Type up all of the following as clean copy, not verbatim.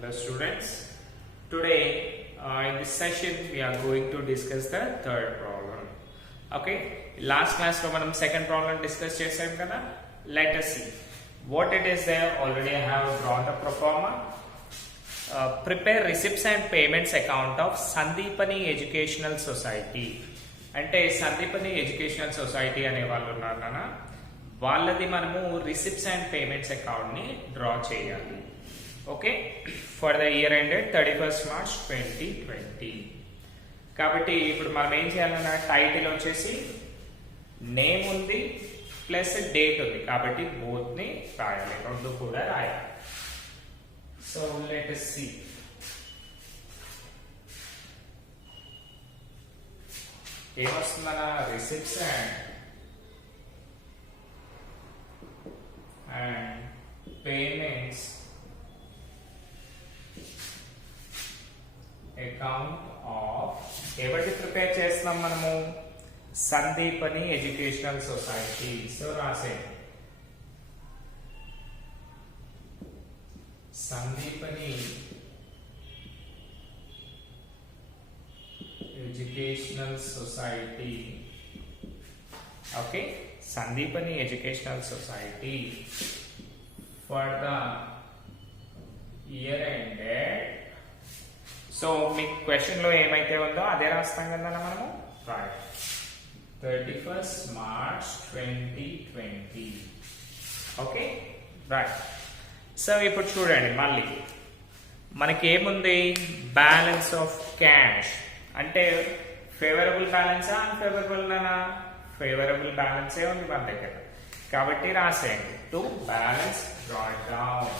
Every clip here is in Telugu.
Hello students. Today in this session we are going to discuss the third problem. Okay. Last class lo manam second problem discuss chesam kada. Let us see what it is there. Already I have drawn the pro forma. Prepare receipts and payments account of Sandeepani Educational Society. అంటే సందీపని ఎడ్యుకేషనల్ సొసైటీ అనే వాళ్ళు ఉన్నారు నాన్న, వాళ్ళది మనము రిసిప్ట్స్ అండ్ పేమెంట్స్ అకౌంట్ ని డ్రా చేయాలి. Okay, for the year ended 31st March 2020. కాబట్టి ఇప్పుడు మనం ఏం చేయాలన్నా, టైటిల్ వచ్చేసి నేమ్ ఉంది ప్లస్ డేట్ ఉంది, కాబట్టి బోత్ ని రాయాలి, రెండు కూడా రాయాలి. So let us see. ఏమొస్తుందన్న, receipts and payments account of, ఎవరికి ప్రిపేర్ చేస్తున్నాం మనము, సందీపని ఎడ్యుకేషనల్ సొసైటీ. సో రాసే Sandeepani educational society. Okay, Sandeepani educational society for the year ended. So మీకు క్వశ్చన్ లో ఏమైతే ఉందో అదే రాస్తాం కదా మనము, right, 31st March 2020. Okay, right. So ఇప్పుడు చూడండి, మళ్ళీ మనకి ఏముంది, బ్యాలెన్స్ ఆఫ్ క్యాష్ అంటే ఫేవరబుల్ బ్యాలెన్సా అన్ఫేవరబుల్ నానా, ఫేవరబుల్ బ్యాలెన్సే ఉంది మన దగ్గర, కాబట్టి రాసేయండి to balance brought down.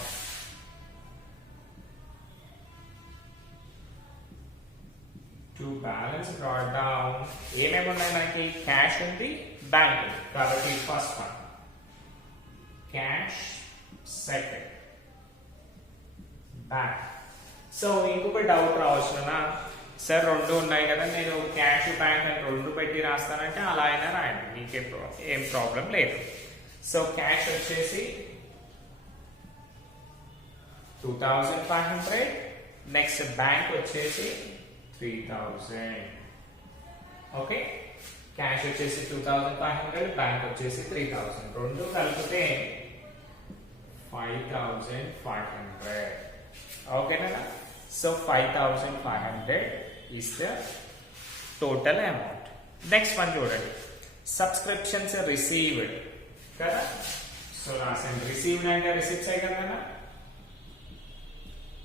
To balance brought down ఏమేమి ఉన్నాయి మనకి, క్యాష్ ఉంది, బ్యాంక్ ఉంది, కాబట్టి first one cash, second bank. So ఇంకొక డౌట్ రావచ్చునా, సార్ రెండు ఉన్నాయి కదా, నేను క్యాష్ బ్యాంక్ అని రెండు పెట్టి రాస్తానంటే అలా అయినా రాయండి, మీకే ఏం ప్రాబ్లం లేదు. సో క్యాష్ వచ్చేసి 2500, నెక్స్ట్ బ్యాంక్ వచ్చేసి 3000. ఓకే, క్యాష్ వచ్చేసి 2500, బ్యాంక్ వచ్చేసి 3000, రెండు కలిపితే 5500. ఓకేనా? So 5500 is the total amount. Next one చూడండి, సబ్స్క్రిప్షన్స్ రిసీవ్డ్ కదా. సో రాసండి, రిసీవ్డ్ అంటే రిసిప్ట్స్ అయి కదా,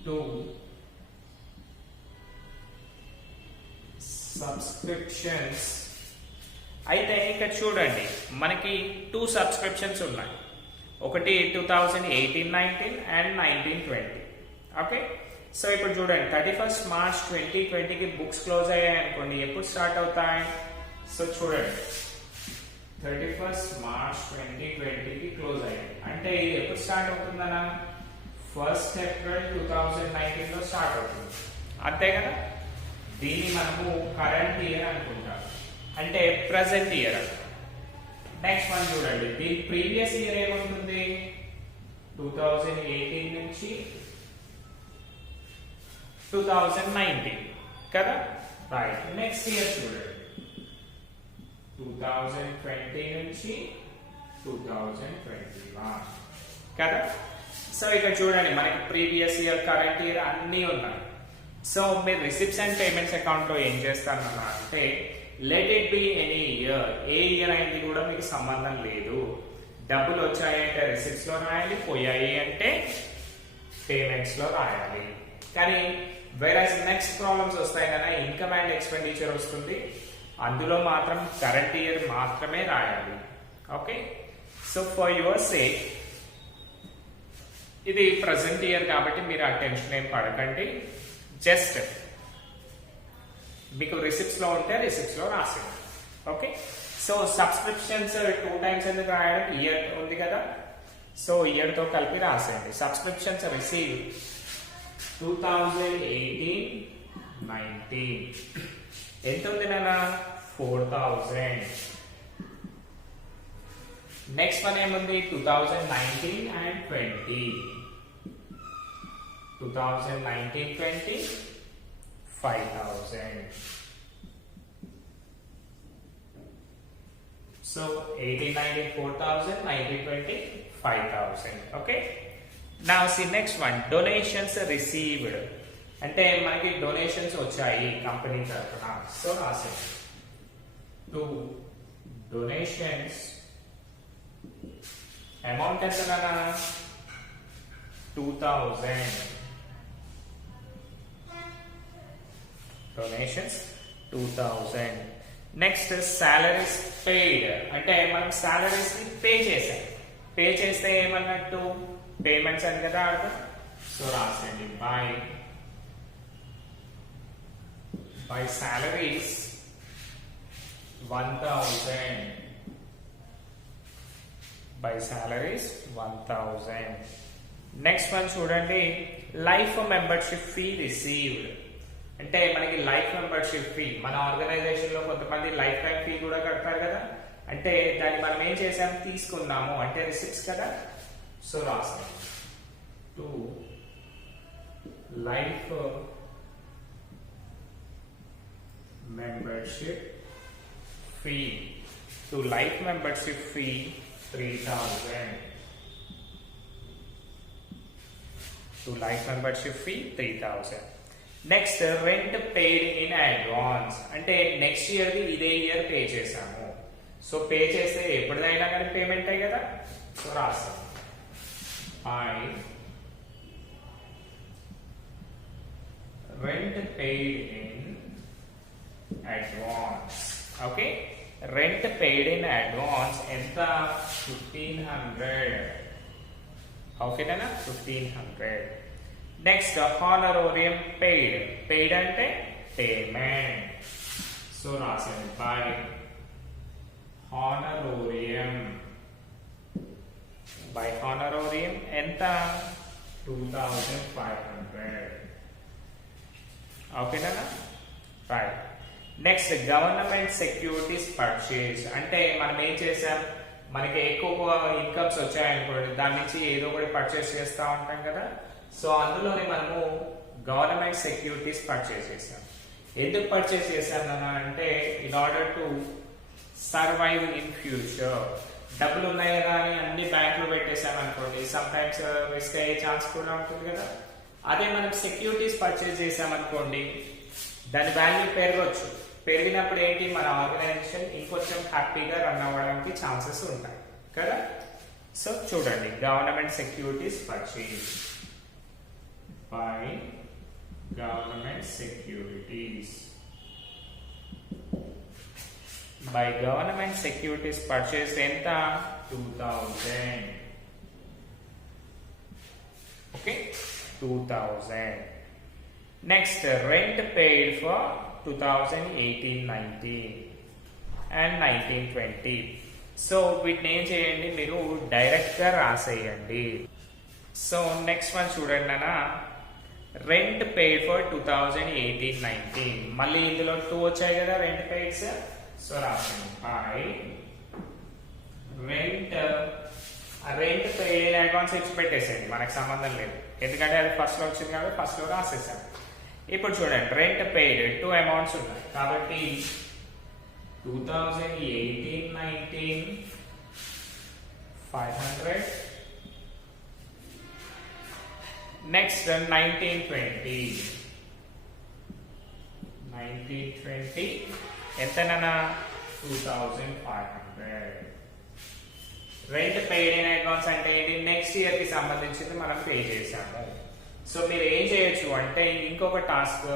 టు సబ్స్క్రిప్షన్స్. అయితే ఇక్కడ చూడండి, మనకి 2 సబ్స్క్రిప్షన్స్ ఉన్నాయి, ఒకటి 2018-19 అండ్ 19-20. ఓకే, సో ఇప్పుడు చూడండి, 31st March 2020కి బుక్స్ క్లోజ్ అయ్యాయి అనుకోండి, ఎప్పుడు స్టార్ట్ అవుతాయి? సో చూడండి, 31st March 2020కి క్లోజ్ అయ్యాయి అంటే ఇది ఎప్పుడు స్టార్ట్ అవుతుందన్నా, 1st April 2019 లో స్టార్ట్ అవుతుంది, అంతే కదా. దీన్ని మనము కరెంట్ ఇయర్ అనుకుంటాం, అంటే ప్రెసెంట్ ఇయర్ అంటాం. నెక్స్ట్ వన్ చూడండి, దీని ప్రీవియస్ ఇయర్ ఏముంటుంది, 2018 నుంచి 2019 కదా, రైట్. నెక్స్ట్ ఇయర్ చూడండి, 2020 నుంచి 2021 కదా. సో ఇక్కడ చూడండి, మనకి ప్రీవియస్ ఇయర్, కరెంట్ ఇయర్ అన్నీ ఉన్నాయి. సో మీరు రిసిప్ట్స్ అండ్ పేమెంట్స్ అకౌంట్ లో ఏం చేస్తారన్నా అంటే, let it be any year, A year అయింది కూడా మీకు సంబంధం లేదు. డబ్బులు వచ్చాయి అంటే రిసిప్ట్స్ లో రాయాలి, పోయాయి అంటే పేమెంట్స్ లో రాయాలి. కానీ వేరస్ నెక్స్ట్ ప్రాబ్లమ్స్ వస్తాయి కదా, ఇన్కమ్ అండ్ ఎక్స్పెండిచర్ వస్తుంది, అందులో మాత్రం కరెంట్ ఇయర్ మాత్రమే రాయాలి. Okay, so for your sake ఇది ప్రజెంట్ ఇయర్ కాబట్టి మీరు ఆ టెన్షన్ ఏం పడకండి, జస్ట్ మీకు రిసిప్ట్స్ లో ఉంటే రిసిప్ట్స్ లో రాసేయండి. ఓకే, సో సబ్స్క్రిప్షన్స్ 2 times ఎందుకు రాయడం, ఇయర్ ఉంది కదా, సో ఇయర్ తో కలిపి రాసేయండి. సబ్స్క్రిప్షన్స్ రిసీవ్ 2018-19 ఎంత ఉంది నాన్న, 4000. నెక్స్ట్ వన్ ఏముంది, 2019 and 20. 2019-20 5,000. So 18-19 4,000, 19-20 5,000. Okay. Now see next one, donations received. అంటే మనకి డొనేషన్స్ వచ్చాయి కంపెనీ తరఫున. సో రాసేది టు డొనేషన్స్ అమౌంట్ ఎంతనా 2,000. డొనేషన్స్ 2,000. నెక్స్ట్ సాలరీస్ పెయిడ్, అంటే మనం సాలరీస్ ని పే చేసాం. పే చేస్తే ఏమన్నట్టు పేమెంట్స్ అని కదా అర్థం. సో రాసేయండి by salaries 1,000. by salaries 1,000. Next one చూడండి, లైఫ్ మెంబర్షిప్ ఫీ రిసీవ్డ్. అంటే మనకి లైఫ్ మెంబర్షిప్ ఫీ, మన ఆర్గనైజేషన్ లో కొంతమంది లైఫ్ టైం ఫీ కూడా కడతారు కదా, అంటే దాన్ని మనం ఏం చేసాం, తీసుకున్నాము అంటే రిసిప్ట్స్ కదా. సో రాస్తాం to life membership fee. To life membership fee 3,000. To life membership fee 3,000. Next, rent paid in advance. అంటే నెక్స్ట్ ఇయర్ ది ఇదే ఇయర్ పే చేసాము. సో పే చేస్తే ఎప్పుడైనా కానీ పేమెంట్ అయ్యి కదా. సో రాస్తాం rent paid in advance. Okay, rent paid in advance ఎంత 1,500. ఓకే నా 1,500. Next honorarium paid. paid అంటే పేమెంట్. సో రాసేది by honorarium. by honorarium ఎంత 2,500. ఓకేనా right. Next government securities purchase. అంటే మనం ఏం చేసాం, మనకి ఎక్కువ ఇన్కమ్స్ వచ్చాయనుకోండి, దాని నుంచి ఏదో ఒకటి పర్చేస్ చేస్తూ ఉంటాం కదా. సో అందులోనే మనము గవర్నమెంట్ సెక్యూరిటీస్ పర్చేస్ చేసాం. ఎందుకు పర్చేస్ చేసాం అంటే in order to survive in future. డబ్బులు ఉన్నాయి కదా అని అన్ని బ్యాంకులో పెట్టేసాం అనుకోండి, సమ్ టైమ్స్ మిస్ అయ్యే ఛాన్స్ కూడా ఉంటుంది కదా. అదే మనం సెక్యూరిటీస్ పర్చేస్ చేసామనుకోండి, దాని వాల్యూ పెరగచ్చు. పెరిగినప్పుడు ఏంటి, మన ఆర్గనైజేషన్ ఇంకొంచెం హ్యాపీగా రన్ అవ్వడానికి ఛాన్సెస్ ఉంటాయి కదా. సో చూడండి, government securities purchase by government securities. By government securities purchase ఎంత 2,000. Okay 2,000. Next, rent paid for 2018-19 and 19-20. So వీటిని ఏం చేయండి, మీరు డైరెక్ట్ గా రాసేయండి. సో నెక్స్ట్ వన్ చూడండి అన్న, రెంట్ పెయిడ్ ఫర్ 2018-19. మళ్ళీ ఇందులో 2 వచ్చాయి కదా రెంట్ పెయిడ్స్. సో రాసింది బై రెంట్ పెయిడ్ అడ్వాన్స్ ఇచ్చి పెట్టేసేయండి, మనకు సంబంధం లేదు, ఎందుకంటే అది ఫస్ట్ లో వచ్చింది కాబట్టి ఫస్ట్ లో రాసేసాం. ఇప్పుడు చూడండి, రెంట్ పెయిడ్ 2 అమౌంట్స్ ఉన్నాయి కాబట్టి 2018-19 500. నెక్స్ట్ 19-20 ఎంతనా 2,500. రెంట్ పెయిడ్ ఇన్ అడ్వాన్స్ అంటే ఏంటి, నెక్స్ట్ ఇయర్ కి సంబంధించింది మనం పే చేసాము. సో మీరు ఏం చేయొచ్చు అంటే ఇంకొక task,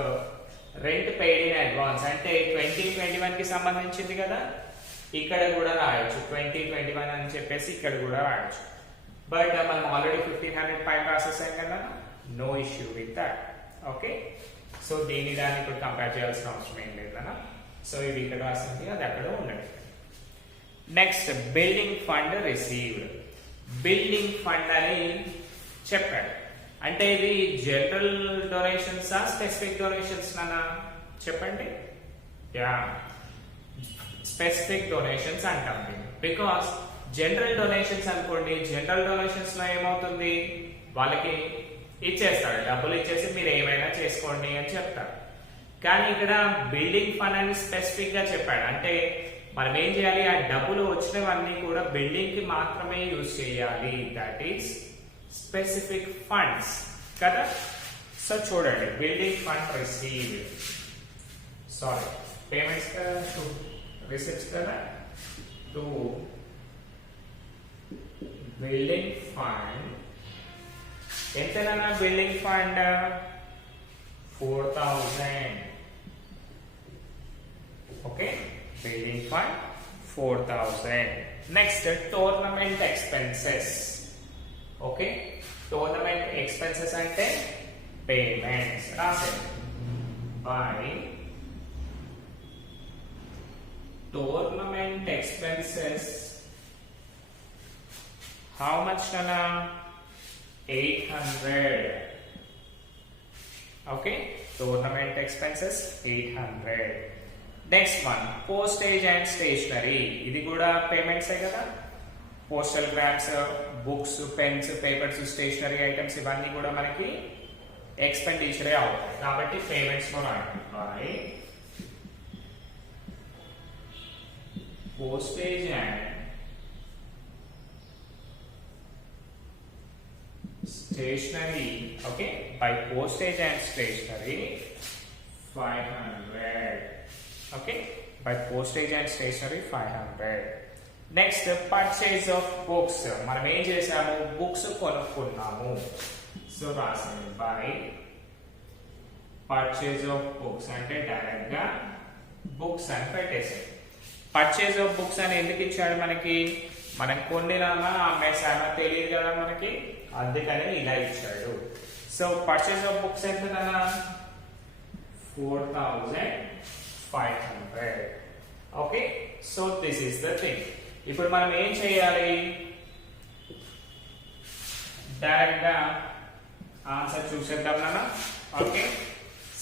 rent paid in advance అంటే 2021 కి సంబంధించింది కదా, ఇక్కడ కూడా రాయొచ్చు 2021 అని చెప్పేసి ఇక్కడ కూడా రాయొచ్చు. బట్ మనం ఆల్రెడీ 1,500 పైన రాసేసాం కదా, no issue with that. Okay, so దీన్ని దాన్ని ఇప్పుడు కంపేర్ చేయాల్సిన అవసరం ఏం లేదన్నా. సో ఇది ఇక్కడ రాసింది, అది అక్కడ ఉండండి. Next, building fund received. Building fund అని చెప్పాడు, అంటే ఇది జనరల్ డొనేషన్స్ స్పెసిఫిక్ డొనేషన్స్ నానా చెప్పండి. యా, స్పెసిఫిక్ డొనేషన్స్ అంటాం దీన్ని. బికాస్ జనరల్ డొనేషన్స్ అనుకోండి, జనరల్ డొనేషన్స్ లో ఏమవుతుంది, వాళ్ళకి ఇచ్చేస్తాడు, డబ్బులు ఇచ్చేసి మీరు ఏమైనా చేసుకోండి అని చెప్తాడు. కానీ ఇక్కడ బిల్డింగ్ ఫండ్ అని స్పెసిఫిక్ గా చెప్పాడు. అంటే మనం ఏం చేయాలి, ఆ డబ్బులు వచ్చినవన్నీ కూడా బిల్డింగ్ కి మాత్రమే యూజ్ చేయాలి. దట్ ఈస్ స్పెసిఫిక్ ఫండ్స్ కదా. సో చూడండి, building fund receive, sorry payments కదా, టు రిసిప్ట్స్ కదా, టు బిల్డింగ్ ఫండ్. ఎంతనా building fund? 4,000. Okay, building fund 4,000. Next tournament expenses. Okay, tournament expenses అంటే పేమెంట్స్ రాసేది. By tournament expenses how much అనా? 800. Okay, tournament expenses 800. Next one postage and stationery. ఇది కూడా పేమెంట్సే కదా. Postal grams, books, pens, papers, stationery items ఇవన్నీ కూడా మనకి ఎక్స్పెండిచరే అవుతాయి. కాబట్టి పేమెంట్స్ కూడా అంటాయి. Postage and stationery. Okay, by postage and stationery 500. Okay, by postage and stationery 500. Next, purchase of books. మనం ఏం చేసాము, బుక్స్ కొనుక్కున్నాము. సో రాసాము బై పర్చేజ్ ఆఫ్ బుక్స్ అంటే డైరెక్ట్ గా బుక్స్ అని పెట్టేసాం. పర్చేజ్ ఆఫ్ బుక్స్ అని ఎందుకు ఇచ్చాడు మనకి? మనం కొన్నినామా అమ్మేసామా తెలియదు కదా మనకి, అందుకనే ఇలా ఇచ్చాడు. సో పర్చేజ్ ఆఫ్ బుక్స్ ఎంత కదా? 4,500. Okay, so this is the thing. ఇప్పుడు మనం ఏం చేయాలి, డైరెక్ట్ గా ఆన్సర్ చూసేద్దాం నాన్న. Okay,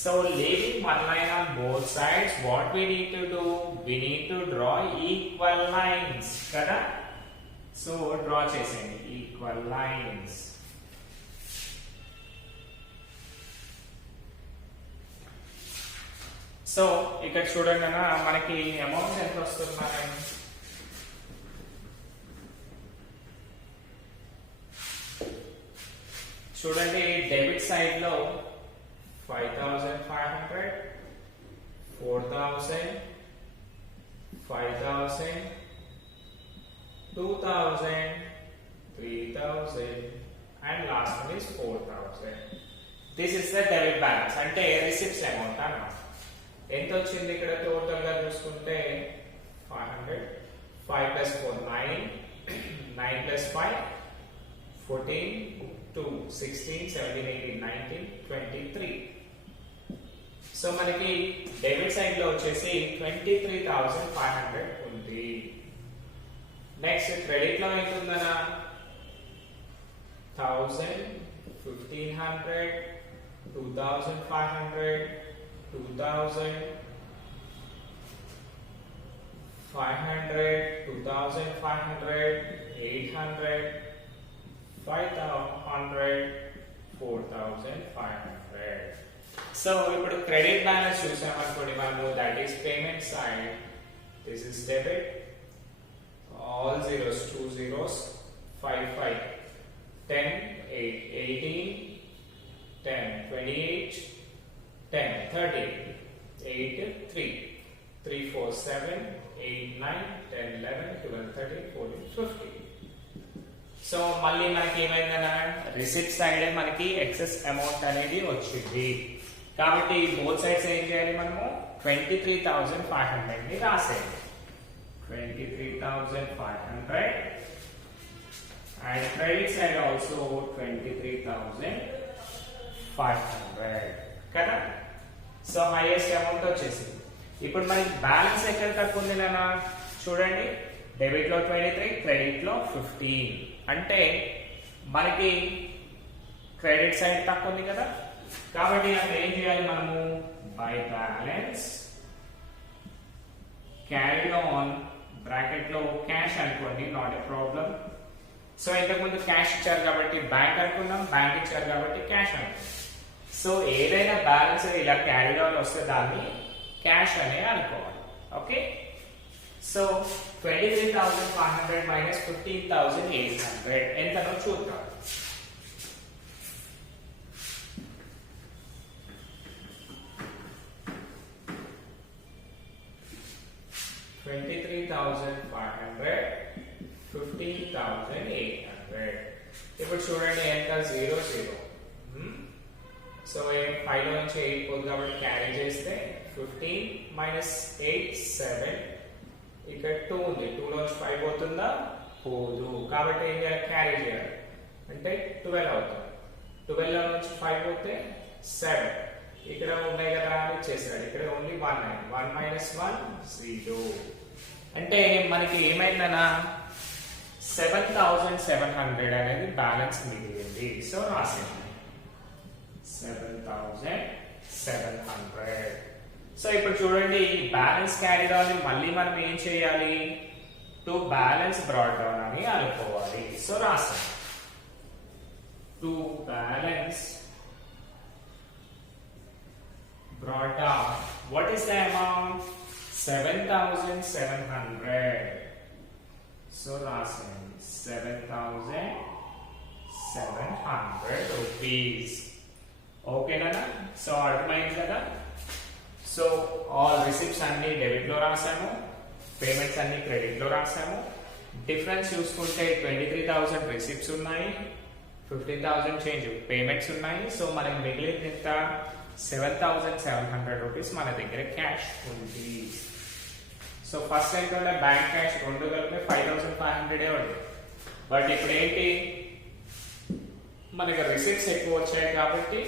so leaving one line on both sides, what we need to do? We need to draw equal lines కదా. సో డ్రా చేసేయండి ఈక్వల్ లైన్స్. సో ఇక్కడ చూడండి అన్న, మనకి అమౌంట్ ఎంత వస్తుంది? చూడండి, డెబిట్ సైడ్ లో 5,500, 4,000, 5,000, 2,000, 3,000 and last one is 4,000. This is the debit balance అంటే receipts amount అన్నమాట. ఎంత వచ్చింది ఇక్కడ టోటల్ గా చూసుకుంటే 500. 5 plus 4 9, 9 plus 5 14, 2 16, 17, 18, 19, 23. సో మనకి డెబిట్ సైడ్ లో వచ్చేసి 23,500 ఉంది. నెక్స్ట్ క్రెడిట్ లో ఎంత ఉందనా? 1,000, 1,500, 2,500, 2,000, 500, 2,500, 800, 500, 4,500. సో ఇప్పుడు క్రెడిట్ బ్యాలెన్స్ చూసామనుకోండి మనము, that is payment side. This is debit, all zeros, 2 zeros, 5 5, 10 8, 18, 10 28, 10 30, 8 3, 3 4 7, 8 9, 10 11, 12 13, 14 15. So మళ్ళీ మనకి ఏమైందన్నా, రిసిప్ట్ సైడ్ మనకి ఎక్సెస్ అమౌంట్ అనేది వచ్చింది. కాబట్టి బోత్ సైడ్స్ ఏం చేయాలి మనము? 23,500 ని రాసేయాలి. 23,500 and credit side also 23,500 కదా. సో హైయెస్ట్ అమౌంట్ వచ్చేసింది. ఇప్పుడు మనకి బ్యాలెన్స్ ఎక్కడ తక్కువ ఉంది నాన్న? చూడండి, డెబిట్ లో 23, క్రెడిట్ లో 15. అంటే మనకి క్రెడిట్ సైడ్ తక్కువ ఉంది కదా. కాబట్టి అక్కడ ఏం చేయాలి మనము? By balance carried on, bracket లో క్యాష్ అనుకోండి, నాట్ ఎ ప్రాబ్లం. సో ఇంతకుముందు క్యాష్ ఇచ్చారు కాబట్టి బ్యాంక్ అనుకున్నాం, బ్యాంక్ ఇచ్చారు కాబట్టి క్యాష్ అనుకున్నాం. సో ఏదైనా బ్యాలెన్స్ ఇలా క్యారీ ఆన్ వస్తే దాన్ని క్యాష్ అనే అనుకోవాలి. ఓకే, సో 23,500 మైనస్ 15,800 ఎంతనో చూద్దాం. ఇప్పుడు చూడండి ఎంత 0 0. సో 5 లో నుంచి 8 పోదు కాబట్టి క్యారీ చేస్తే 15 మైనస్ 8 7. ఇక్కడ 2 ఉంది, 2 లో నుంచి 5 పోతుందా? పోదు. కాబట్టి ఏం చేయాలి? క్యారీ చేయాలి. అంటే 12 అవుతుంది. 12 లో నుంచి 5 పోతే 7. ఇక్కడ ఉన్నాయి కదా అని చేశాడు. ఇక్కడ ఓన్లీ 1 1 మైనస్ 1 0. అంటే మనకి ఏమైందనా 7,700 అనేది బ్యాలెన్స్ మిగిలింది. సో రాసేయండి 7,700. సో ఇప్పుడు చూడండి బ్యాలెన్స్ క్యారీ డౌన్ మళ్ళీ మనం ఏం చేయాలి? టు బ్యాలెన్స్ బ్రాట్ డౌన్ అని అనుకోవాలి. సో రాసాం to balance brought down. What is the amount? 7,700. So రాసేయండి 7,700 rupees. ఓకేనా? సో అర్థమైంది కదా? సో ఆల్ రిసిప్ట్స్ అన్ని డెబిట్ లో రాసాము, పేమెంట్స్ అన్ని క్రెడిట్ లో రాసాము. డిఫరెన్స్ చూసుకుంటే 23,000 రిసిప్ట్స్ ఉన్నాయి, 15,000 చేంజ్ పేమెంట్స్ ఉన్నాయి. సో మనకి మిగిలింది ఎంత? 7,700 రూపీస్ మన దగ్గర క్యాష్ ఉంది. సో ఫస్ట్ ఎంత ఉండే? బ్యాంక్ క్యాష్ 2 కలిపి 5,500 ఉంది. బట్ ఇప్పుడు ఏంటి? మనకి రిసిప్ట్స్ ఎక్కువ వచ్చాయి కాబట్టి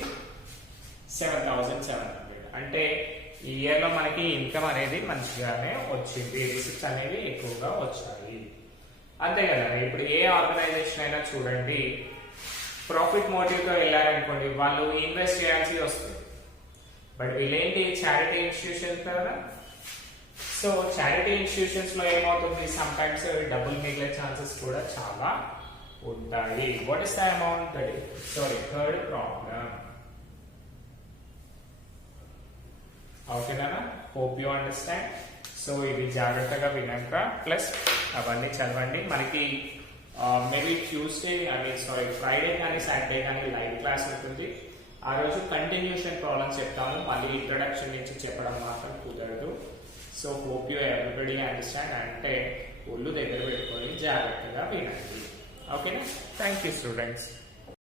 7,700. అంటే ఈ ఇయర్ లో మనకి ఇన్కమ్ అనేది మంచిగానే వచ్చింది, రిసిప్ట్స్ అనేవి ఎక్కువగా వచ్చాయి. అంతే కదా. ఇప్పుడు ఏ ఆర్గనైజేషన్ అయినా చూడండి, ప్రాఫిట్ మోటివ్ తో వెళ్ళారనుకోండి, వాళ్ళు ఇన్వెస్ట్ చేయాల్సి వస్తుంది. బట్ వీళ్ళేంటి? చారిటీ ఇన్స్టిట్యూషన్స్ కదా. సో చారిటీ ఇన్స్టిట్యూషన్స్ లో ఏమవుతుంది? సమ్ టైమ్స్ డబ్బులు మిగిలే ఛాన్సెస్ కూడా చాలా ఉంటాయి. What is the amount? Third problem. ఓకేనా? Hope you understand. సో ఇది జాగ్రత్తగా విన్నాక ప్లస్ అవన్నీ చదవండి. మనకి మేబీ ట్యూస్డే ఫ్రైడే కానీ సాటర్డే కానీ లైవ్ క్లాస్ ఉంటుంది. ఆ రోజు కంటిన్యూషన్ ప్రాబ్లమ్స్ చెప్తాము, మళ్ళీ ఇంట్రడక్షన్ నుంచి చెప్పడం మాత్రం కుదరదు. So hope you everybody understand. అంటే ఒళ్ళు దగ్గర పెట్టుకొని జాగ్రత్తగా వినండి. ఓకేనా? Thank you students.